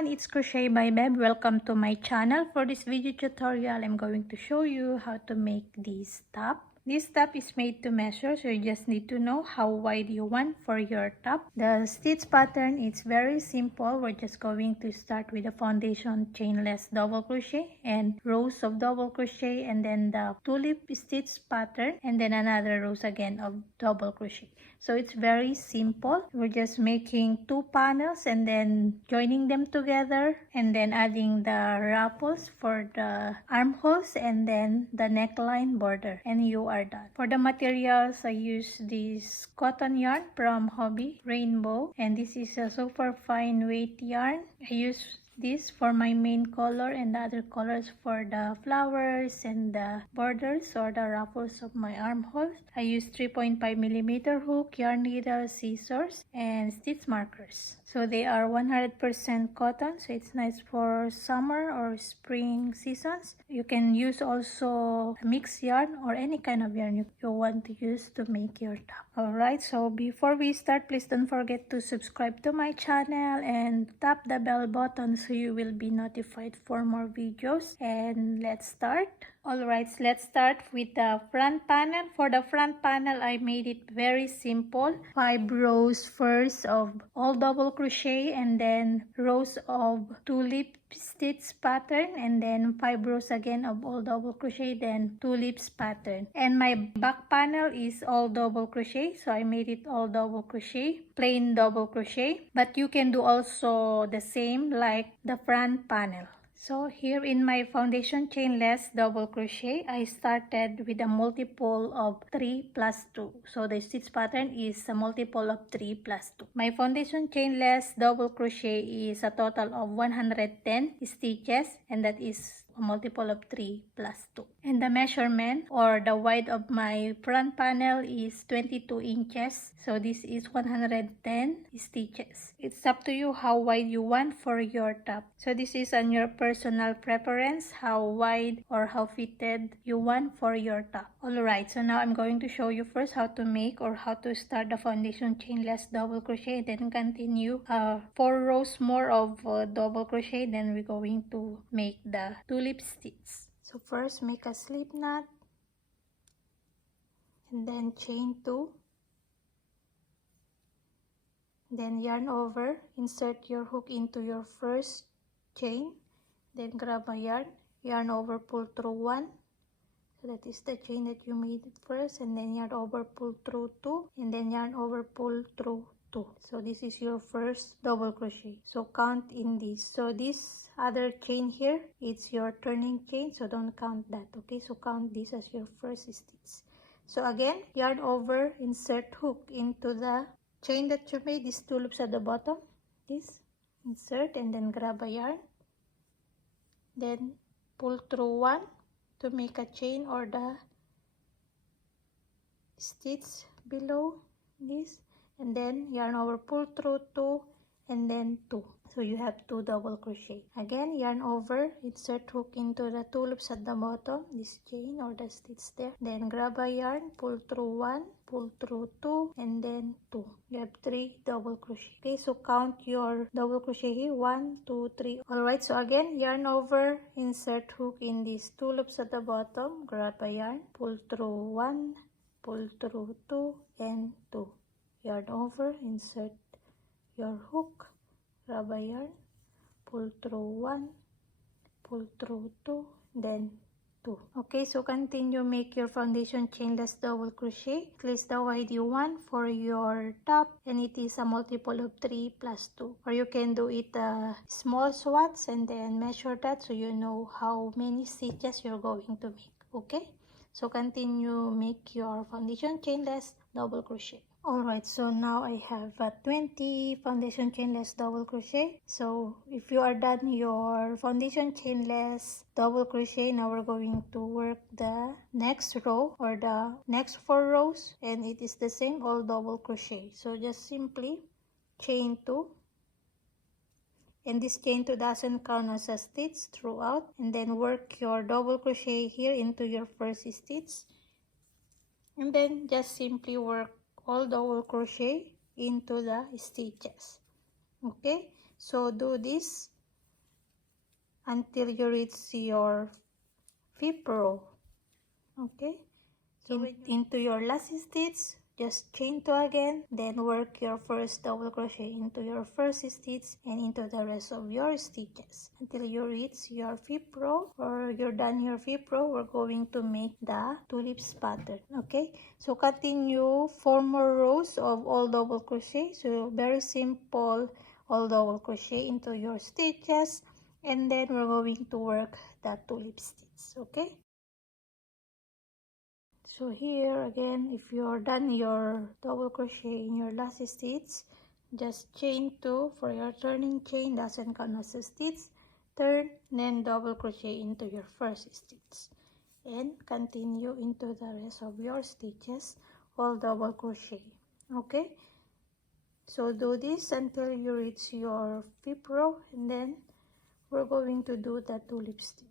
everyone, it's Crochet by Beb. Welcome to my channel. For this video tutorial, I'm going to show you how to make this top. This top is made to measure, so you just need to know how wide you want for your top. The stitch pattern is very simple. We're just going to start with the foundation chainless double crochet and rows of double crochet, and then the tulip stitch pattern, and then another rows again of double crochet. So it's very simple. We're just making 2 panels and then joining them together, and then adding the ruffles for the armholes and then the neckline border, and you are done. For the materials, I use this cotton yarn from Hobby Rainbow, and this is a super fine weight yarn. I use this for my main color and the other colors for the flowers and the borders or the ruffles of my armholes. I use 3.5mm hook, yarn needle, scissors, and stitch markers. So they are 100% cotton, so it's nice for summer or spring seasons. You can use also a mixed yarn or any kind of yarn you want to use to make your top. Alright, so before we start, please don't forget to subscribe to my channel and tap the bell button so you will be notified for more videos. And let's start. Alright, so let's start with the front panel. For the front panel, I made it very simple. 5 rows first of all double crochet, and then rows of tulip stitch pattern, and then 5 rows again of all double crochet, then tulips pattern. And my back panel is all double crochet, so I made it all double crochet, plain double crochet, but you can do also the same like the front panel. So here in my foundation chainless double crochet, I started with a multiple of 3 plus 2. So the stitch pattern is a multiple of 3 plus 2. My foundation chainless double crochet is a total of 110 stitches, and that is a multiple of 3 plus 2. And the measurement or the width of my front panel is 22 inches. So this is 110 stitches. It's up to you how wide you want for your top. So this is on your personal preference, how wide or how fitted you want for your top. Alright, so now I'm going to show you first how to make or how to start the foundation chainless double crochet, then continue 4 rows more of double crochet, then we're going to make the tulip stitch. So first make a slip knot, and then chain 2, then yarn over, insert your hook into your first chain, then grab a yarn over, pull through 1, so that is the chain that you made it first, and then yarn over, pull through 2, and then yarn over, pull through 2. So this is your first double crochet, so count in this. So this other chain here, it's your turning chain, so don't count that, okay? So count this as your first stitch. So again, yarn over, insert hook into the chain that you made, these 2 loops at the bottom, this, insert, and then grab a yarn, then pull through 1 to make a chain or the stitch below this, and then yarn over, pull through 2, and then 2. So you have 2 double crochet. Again, yarn over, insert hook into the 2 loops at the bottom, this chain or the stitch there, then grab a yarn, pull through 1, pull through 2, and then 2. You have 3 double crochet. Okay, so count your double crochet here, 1, 2, 3. Alright, so again, yarn over, insert hook in these 2 loops at the bottom, grab a yarn, pull through 1, pull through 2, and 2. Yarn over, insert your hook, grab a yarn, pull through 1, pull through 2, then 2. Okay, so continue make your foundation chainless double crochet. Place the wide you want for your top, and it is a multiple of 3 plus 2. Or you can do it small swats and then measure that so you know how many stitches you're going to make. Okay, so continue make your foundation chainless double crochet. Alright, so now I have 20 foundation chainless double crochet. So if you are done your foundation chainless double crochet, now we're going to work the next row or the next 4 rows, and it is the same, all double crochet. So just simply chain 2, and this chain 2 doesn't count as a stitch throughout, and then work your double crochet here into your first stitch, and then just simply work all double crochet into the stitches. Okay, so do this until you reach your 5th row. Okay, so into your last stitch, just chain 2 again, then work your first double crochet into your first stitch and into the rest of your stitches until you reach your 5th row, or you're done your 5th row. We're going to make the tulips pattern. Okay, so continue 4 more rows of all double crochet. So very simple, all double crochet into your stitches, and then we're going to work the tulip stitch. Okay, so here again, if you're done your double crochet in your last stitch, just chain 2 for your turning chain, doesn't count as a stitch, turn, then double crochet into your first stitch and continue into the rest of your stitches, all double crochet. Okay, so do this until you reach your 5th row, and then we're going to do the tulip stitch.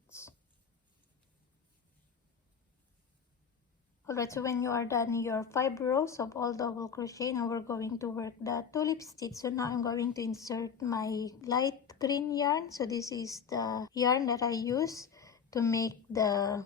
Alright, so when you are done your 5 rows of all double crochet, now we're going to work the tulip stitch. So now I'm going to insert my light green yarn. So this is the yarn that I use to make the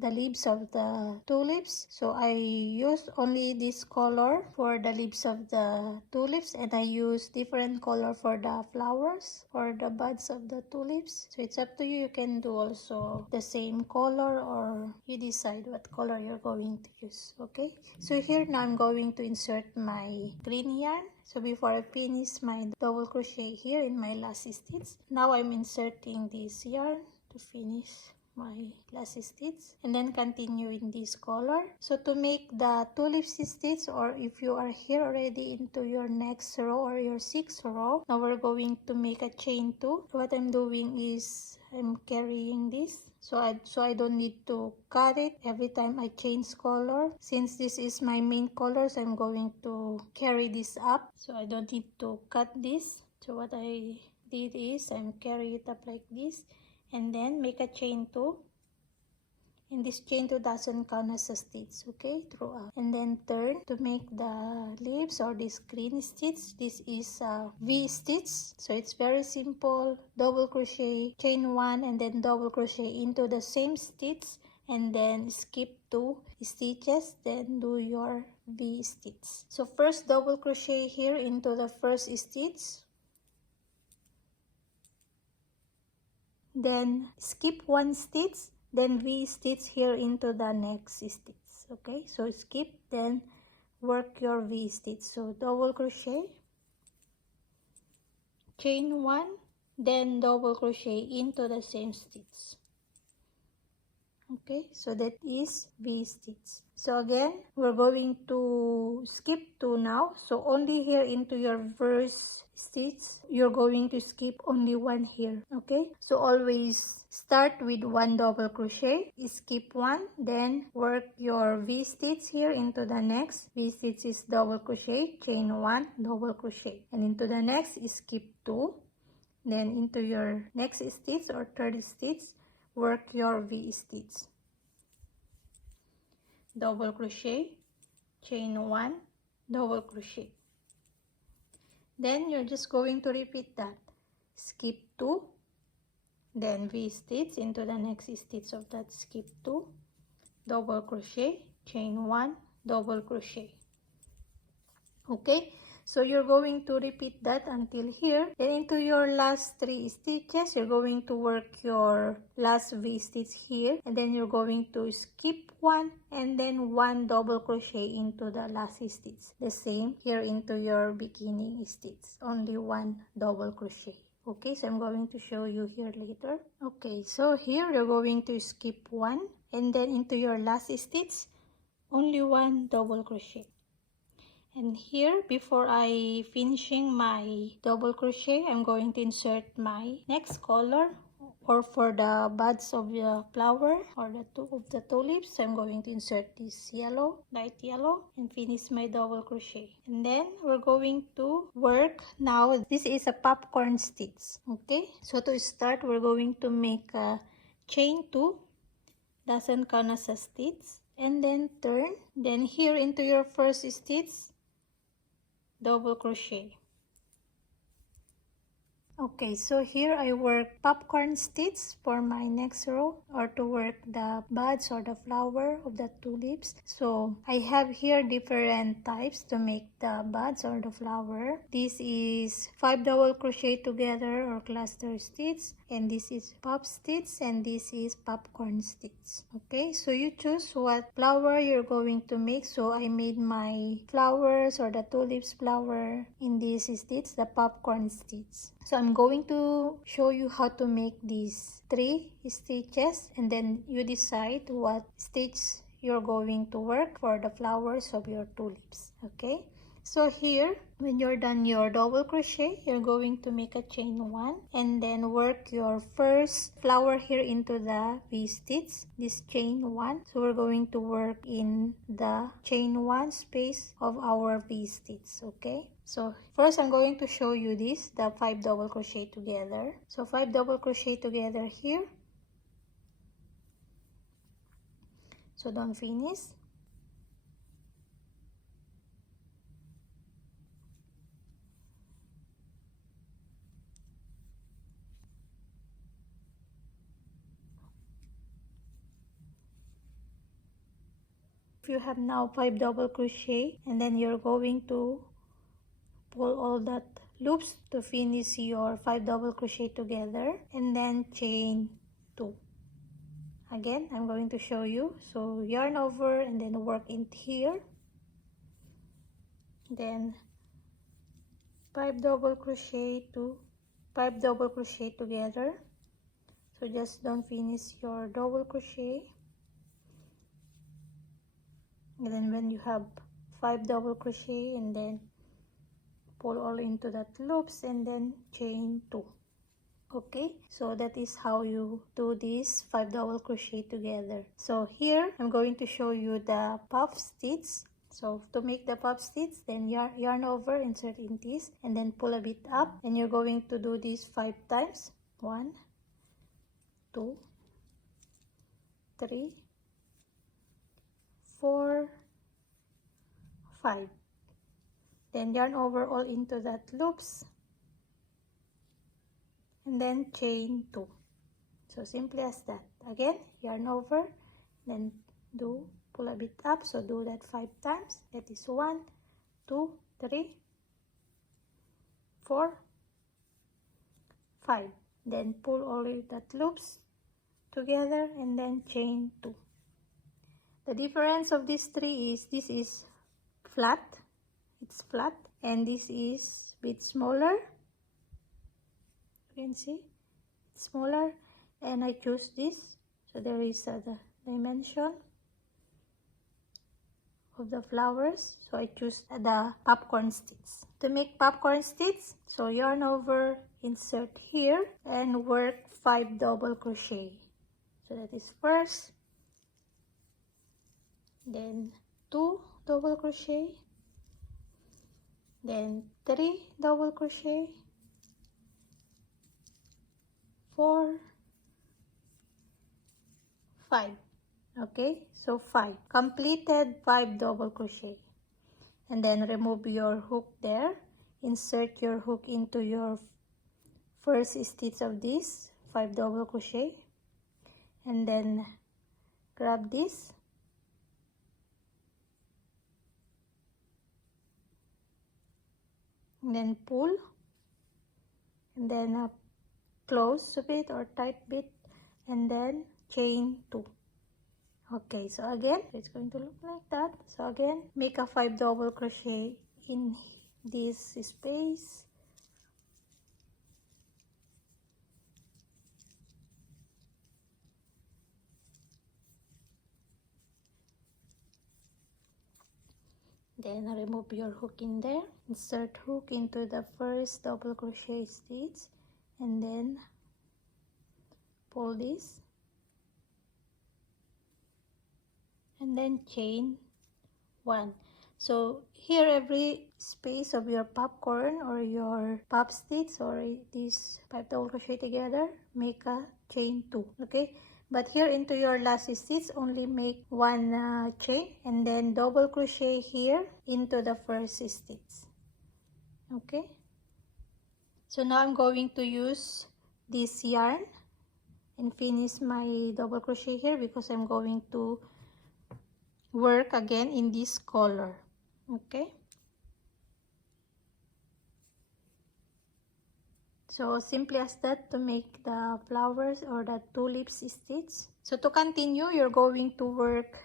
leaves of the tulips. So I use only this color for the leaves of the tulips, and I use different color for the flowers or the buds of the tulips. So it's up to you. You can do also the same color, or you decide what color you're going to use. Okay, so here now I'm going to insert my green yarn. So before I finish my double crochet here in my last stitch, now I'm inserting this yarn to finish my last stitch, and then continue in this color. So to make the tulips stitch, or if you are here already into your next row or your 6th row, now we're going to make a chain 2. So what I'm doing is I'm carrying this, so I don't need to cut it every time I change color. Since this is my main color, so I'm going to carry this up, so I don't need to cut this. So what I did is I'm carry it up like this, and then make a chain 2, and this chain 2 doesn't count as a stitch, okay, throughout. And then turn to make the leaves or this green stitch. This is a V stitch, so it's very simple. Double crochet, chain 1, and then double crochet into the same stitch, and then skip 2 stitches, then do your V stitch. So first double crochet here into the first stitch, then skip 1 stitch, then V stitch here into the next stitch. Okay, so skip, then work your V stitch. So double crochet, chain 1, then double crochet into the same stitch. Okay, so that is V stitch. So again, we're going to skip 2 now. So only here into your first stitch, you're going to skip only 1 here. Okay, so always start with 1 double crochet, skip 1, then work your V stitch here into the next. V stitch is double crochet, chain 1, double crochet, and into the next skip 2, then into your next stitch or third stitch, work your V stitch, double crochet, chain 1, double crochet. Then you're just going to repeat that. Skip 2, then V stitch into the next stitch of that skip 2, double crochet, chain 1, double crochet. Okay, so you're going to repeat that until here. Then into your last 3 stitches, you're going to work your last V stitch here, and then you're going to skip 1 and then 1 double crochet into the last stitch. The same here into your beginning stitch, only 1 double crochet. Okay, so I'm going to show you here later. Okay, so here you're going to skip 1, and then into your last stitch, only 1 double crochet. And here, before I finishing my double crochet, I'm going to insert my next color, or for the buds of the flower or the tulips, I'm going to insert this yellow, light yellow, and finish my double crochet. And then we're going to work now. This is a popcorn stitch. Okay, so to start, we're going to make a chain 2, doesn't count as a stitch, and then turn. Then here into your first stitch, double crochet, Okay, so here I work popcorn stitch for my next row, or to work the buds or the flower of the tulips. So I have here different types to make the buds or the flower. This is 5 double crochet together or cluster stitch, and this is pop stitch, and this is popcorn stitch. Okay, so you choose what flower you're going to make. So I made my flowers or the tulips flower in this stitch, the popcorn stitch. So I'm going to show you how to make these 3 stitches, and then you decide what stitch you're going to work for the flowers of your tulips. Okay, so here when you're done your double crochet, you're going to make a chain 1 and then work your first flower here into the V stitch, this chain 1. So we're going to work in the chain 1 space of our V stitch. Okay, so first I'm going to show you this, the 5 double crochet together. So 5 double crochet together here, so don't finish. You have now 5 double crochet, and then you're going to pull all that loops to finish your 5 double crochet together, and then chain 2. Again, I'm going to show you. So yarn over and then work in here, then 5 double crochet to 5 double crochet together. So just don't finish your double crochet, and then when you have 5 double crochet, and then pull all into that loops and then chain 2. Okay, so that is how you do this 5 double crochet together. So here I'm going to show you the puff stitch. So to make the puff stitch, then yarn over, insert in this, and then pull a bit up, and you're going to do this 5 times. 1, 2, 3, 4, 5. Then yarn over all into that loops, and then chain 2. So simply as that. Again, yarn over, then pull a bit up, so do that 5 times. That is 1, 2, 3, 4, 5. Then pull all that loops together and then chain 2. The difference of these 3 is this is flat, it's flat, and this is a bit smaller. You can see it's smaller, and I choose this, so there is the dimension of the flowers, so I choose the popcorn stitch. To make popcorn stitch, so yarn over, insert here, and work 5 double crochet. So that is first, then 2 double crochet, then 3 double crochet, 4, 5. Okay, so 5 completed 5 double crochet, and then remove your hook there, insert your hook into your first stitch of this 5 double crochet, and then grab this, and then pull, and then close a bit or tight bit, and then chain 2. Okay, so again it's going to look like that. So again, make a 5 double crochet in this space, then remove your hook in there, insert hook into the first double crochet stitch, and then pull this, and then chain 1. So here every space of your popcorn or your pop stitch or this 5 double crochet together, make a chain 2. Okay, but here into your last stitch only make 1 chain, and then double crochet here into the first stitch. Okay, So now I'm going to use this yarn and finish my double crochet here because I'm going to work again in this color. Okay, so simply as that to make the flowers or the tulips stitch. So to continue, you're going to work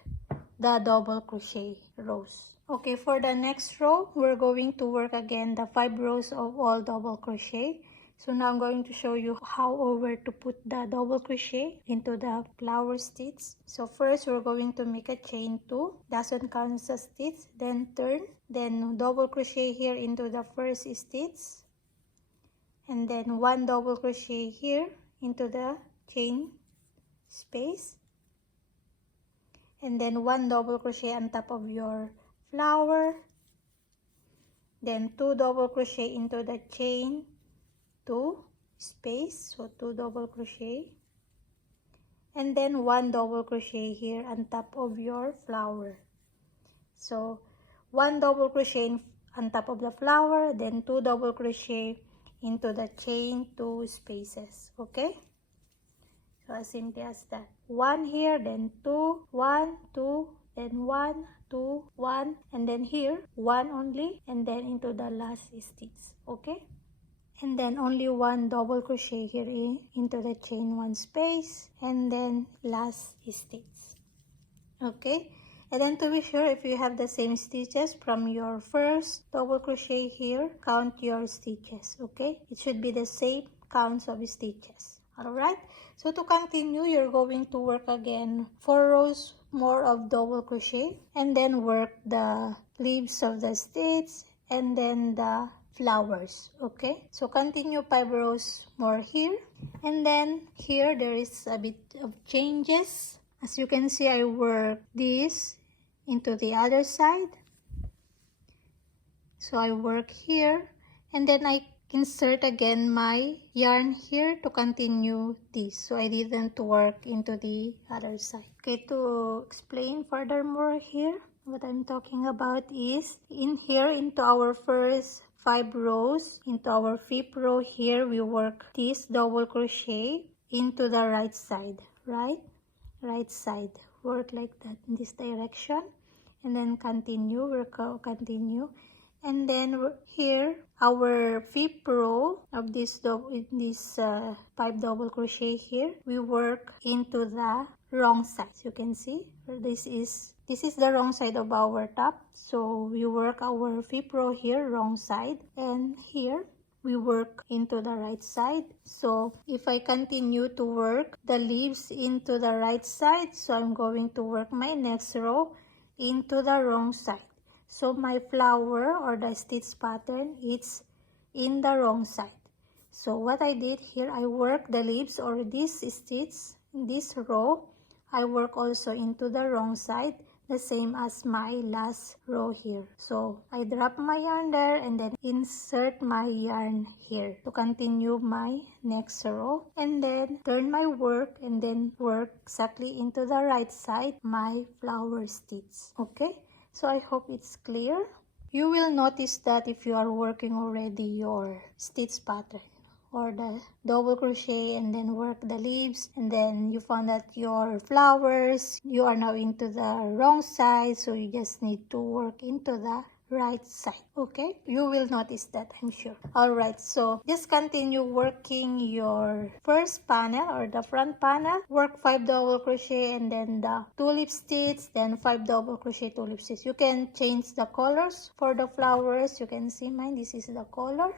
the double crochet rows. Okay, for the next row, we're going to work again the 5 rows of all double crochet. So now I'm going to show you how or where to put the double crochet into the flower stitch. So first we're going to make a chain 2, doesn't count as a stitch, then turn, then double crochet here into the first stitch, and then 1 double crochet here into the chain space, and then 1 double crochet on top of your flower, then 2 double crochet into the chain 2 space, so 2 double crochet, and then 1 double crochet here on top of your flower. So 1 double crochet on top of the flower, then 2 double crochet into the chain 2 spaces. Okay, so as simple as that. 1 here, then 2, 1, 2, then 1, 2, 1, and then here 1 only, and then into the last stitch. Okay, and then only 1 double crochet here into the chain 1 space, and then last stitch. Okay, and then to be sure, if you have the same stitches from your first double crochet here, count your stitches. Okay, it should be the same counts of stitches. Alright, so to continue, you're going to work again 4 rows more of double crochet, and then work the leaves of the stitch and then the flowers. Okay, so continue 5 rows more here, and then here there is a bit of changes. As you can see, I work this into the other side, so I work here, and then I insert again my yarn here to continue this, so I didn't work into the other side. Okay, to explain furthermore here, what I'm talking about is in here into our first 5 rows, into our 5th row here, we work this double crochet into the right side, right side, work like that in this direction, and then continue, work out, continue, and then here our 5th row of this 5 double crochet here, we work into the wrong side. So you can see this is the wrong side of our top, so we work our 5th row here wrong side, and here we work into the right side. So if I continue to work the leaves into the right side, so I'm going to work my next row into the wrong side. So my flower or the stitch pattern, it's in the wrong side. So what I did here, I work the leaves or this stitch in this row, I work also into the wrong side, the same as my last row here. So I drop my yarn there and then insert my yarn here to continue my next row, and then turn my work and then work exactly into the right side my flower stitch. Okay, so I hope it's clear. You will notice that if you are working already your stitch pattern or the double crochet and then work the leaves, and then you found that your flowers, you are now into the wrong side, so you just need to work into the right side. Okay, you will notice that, I'm sure. Alright, so just continue working your first panel or the front panel, work 5 double crochet and then the tulip stitch, then 5 double crochet tulip stitch. You can change the colors for the flowers. You can see mine, this is the color.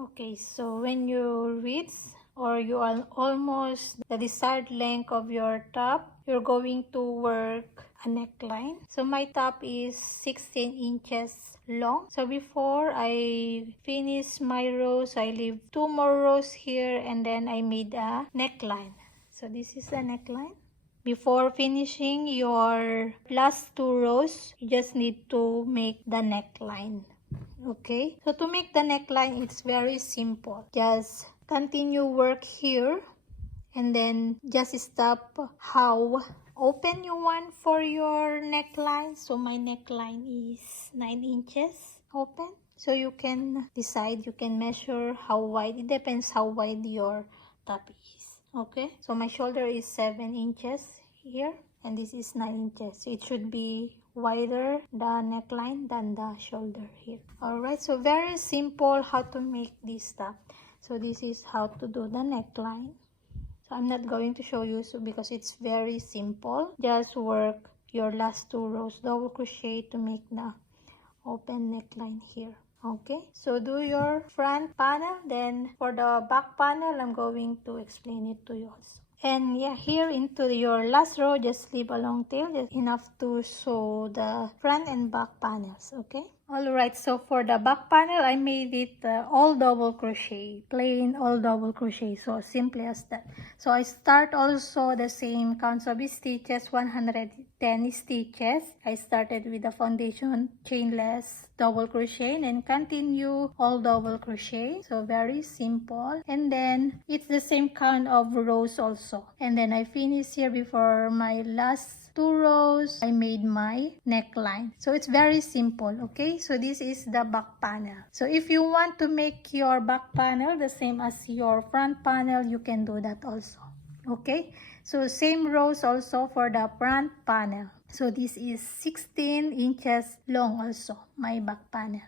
Okay, so when you reach or you are almost the desired length of your top, you're going to work a neckline. So my top is 16 inches long. So before I finish my rows, I leave 2 more rows here and then I made a neckline. So this is the neckline. Before finishing your last 2 rows, you just need to make the neckline. Okay, so to make the neckline, it's very simple. Just continue work here and then just stop how open you want for your neckline. So my neckline is 9 inches open. So you can decide, you can measure how wide. It depends how wide your top is. Okay, so my shoulder is 7 inches here, and this is 9 inches. So it should be wider the neckline than the shoulder here. Alright, so very simple how to make this top. So this is how to do the neckline. So I'm not going to show you because it's very simple. Just work your last 2 rows double crochet to make the open neckline here. Okay, so do your front panel, then for the back panel I'm going to explain it to you also. And yeah, here into your last row, just leave a long tail, just enough to sew the front and back panels. Okay, alright, so for the back panel I made it all double crochet, plain all double crochet, so simply as that. So I start also the same count of stitches, 110 stitches. I started with the foundation chainless double crochet and continue all double crochet, so very simple. And then it's the same count of rows also, and then I finish here before my last 2 rows. I made my neckline, so it's very simple. Okay, so this is the back panel. So if you want to make your back panel the same as your front panel, you can do that also. Okay, so same rows also for the front panel. So this is 16 inches long also, my back panel.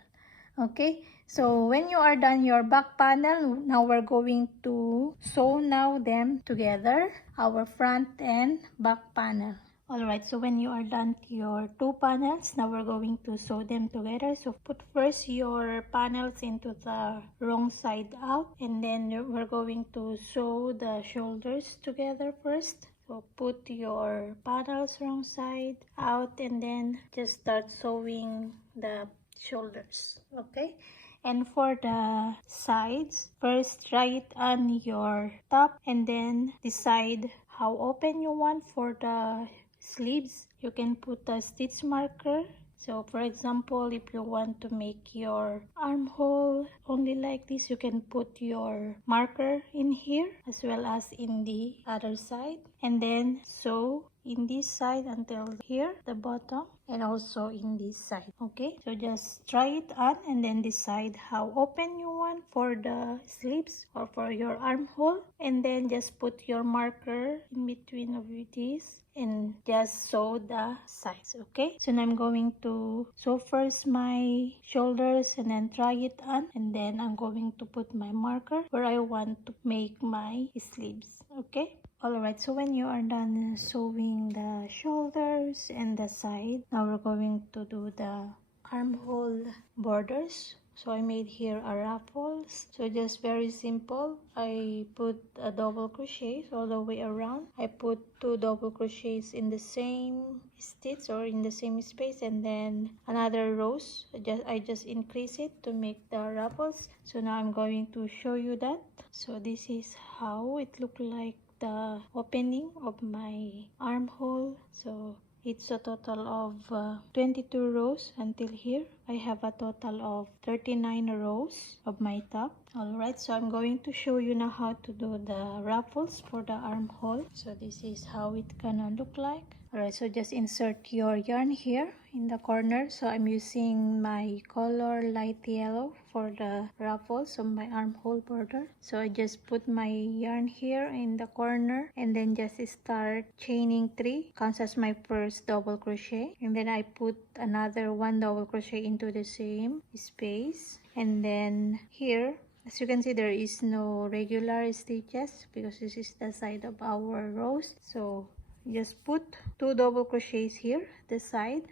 Okay, so when you are done your back panel, now we're going to sew now them together, our front and back panel. Alright, so when you are done your 2 panels, now we're going to sew them together. So put first your panels into the wrong side out, and then we're going to sew the shoulders together first. So put your panels wrong side out and then just start sewing the shoulders. Okay, and for the sides, first try it on your top and then decide how open you want. For the sleeves, you can put a stitch marker. So for example, if you want to make your armhole only like this, you can put your marker in here as well as in the other side, and then sew in this side until here the bottom, and also in this side. Okay, so just try it on and then decide how open you want for the sleeves or for your armhole, and then just put your marker in between of these and just sew the sides. Okay, so now I'm going to sew first my shoulders and then try it on, and then I'm going to put my marker where I want to make my sleeves. Okay, alright, so when you are done sewing the shoulders and the side, now we're going to do the armhole borders. So I made here a ruffles, so just very simple. I put a double crochet all the way around. I put 2 double crochets in the same stitch or in the same space, and then another rows. I just increase it to make the ruffles. So now I'm going to show you that. So this is how it look like, the opening of my armhole. So it's a total of 22 rows until here. I have a total of 39 rows of my top. Alright, so I'm going to show you now how to do the ruffles for the armhole. So this is how it gonna look like. Alright, so just insert your yarn here in the corner. So I'm using my color light yellow for the ruffles of my armhole border. So I just put my yarn here in the corner and then just start chaining 3, counts as my first double crochet, and then I put another 1 double crochet into the same space. And then here, as you can see, there is no regular stitches because this is the side of our rows. So just put 2 double crochets here the side,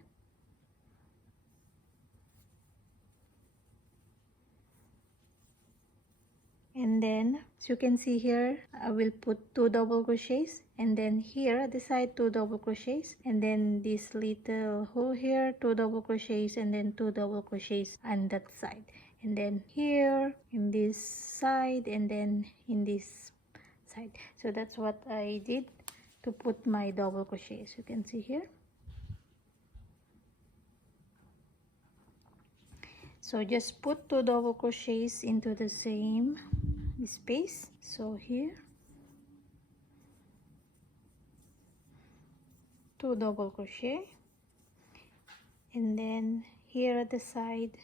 and then as you can see here, I will put 2 double crochets, and then here at the side 2 double crochets, and then this little hole here 2 double crochets, and then 2 double crochets on that side, and then here in this side, and then in this side. So that's what I did to put my double crochet, as you can see here. So just put 2 double crochets into the same space. So here 2 double crochet, and then here at the side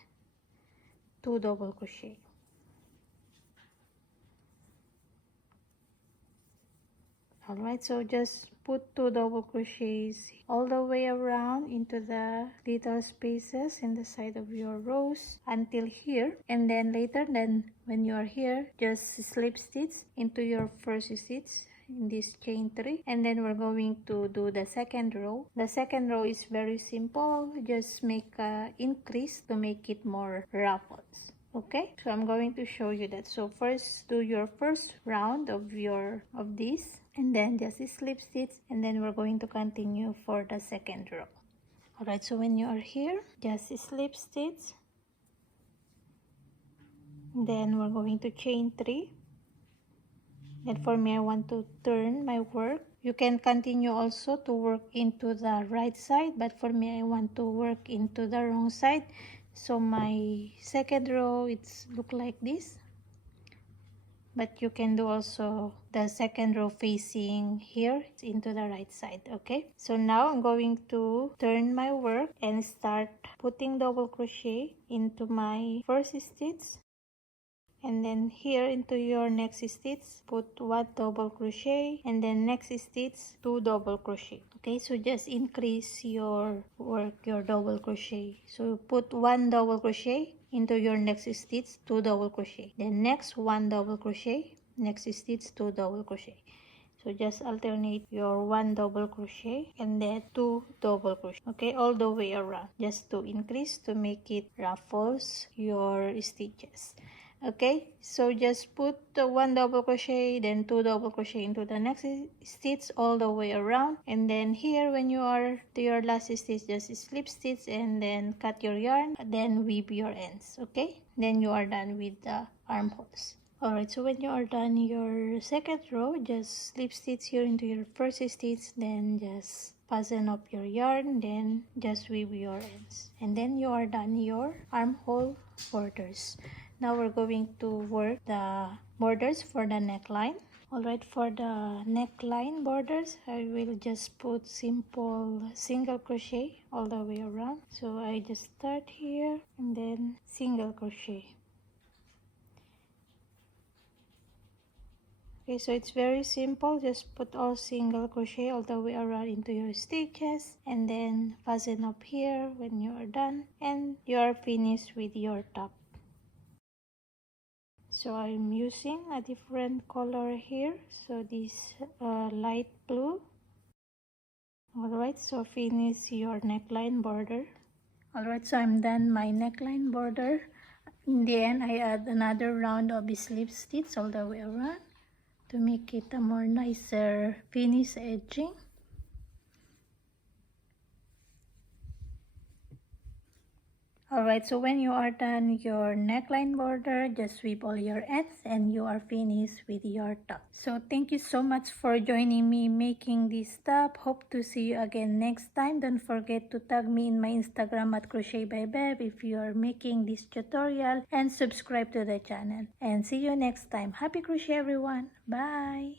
2 double crochet. Alright, so just put 2 double crochets all the way around into the little spaces in the side of your rows until here, and then later, then when you are here, just slip stitch into your first stitch in this chain 3, and then we're going to do the second row. The second row is very simple, just make a increase to make it more ruffles. Okay, so I'm going to show you that. So first do your first round of this, and then just slip stitch, and then we're going to continue for the second row. Alright, so when you are here, just slip stitch, then we're going to chain 3. And for me, I want to turn my work. You can continue also to work into the right side, but for me, I want to work into the wrong side. So my second row, it's look like this. But you can do also the second row facing here into the right side. Okay, so now I'm going to turn my work and start putting double crochet into my first stitch, and then here into your next stitch put 1 double crochet, and then next stitch 2 double crochet. Okay, so just increase your work, your double crochet. So put 1 double crochet into your next stitch, 2 double crochet, then next 1 double crochet, next stitch 2 double crochet. So just alternate your 1 double crochet and then 2 double crochet. Okay, all the way around, just to increase to make it ruffles your stitches. Okay, so just put the 1 double crochet, then 2 double crochet into the next stitch all the way around, and then here when you are to your last stitch, just slip stitch and then cut your yarn, then weave your ends. Okay, then you are done with the armholes. Alright, so when you are done your second row, just slip stitch here into your first stitch, then just fasten up your yarn, then just weave your ends, and then you are done your armhole borders. Now we're going to work the borders for the neckline. Alright, for the neckline borders, I will just put simple single crochet all the way around. So I just start here and then single crochet. Okay, so it's very simple. Just put all single crochet all the way around into your stitches, and then fasten up here when you are done, and you are finished with your top. So I'm using a different color here, so this light blue. Alright, so finish your neckline border. Alright, so I'm done my neckline border. In the end, I add another round of slip stitch all the way around to make it a more nicer finish edging. Alright, so when you are done your neckline border, just sweep all your ends and you are finished with your top. So thank you so much for joining me making this top. Hope to see you again next time. Don't forget to tag me in my Instagram at Crochet by Bev if you are making this tutorial, and subscribe to the channel. And see you next time. Happy crochet everyone. Bye.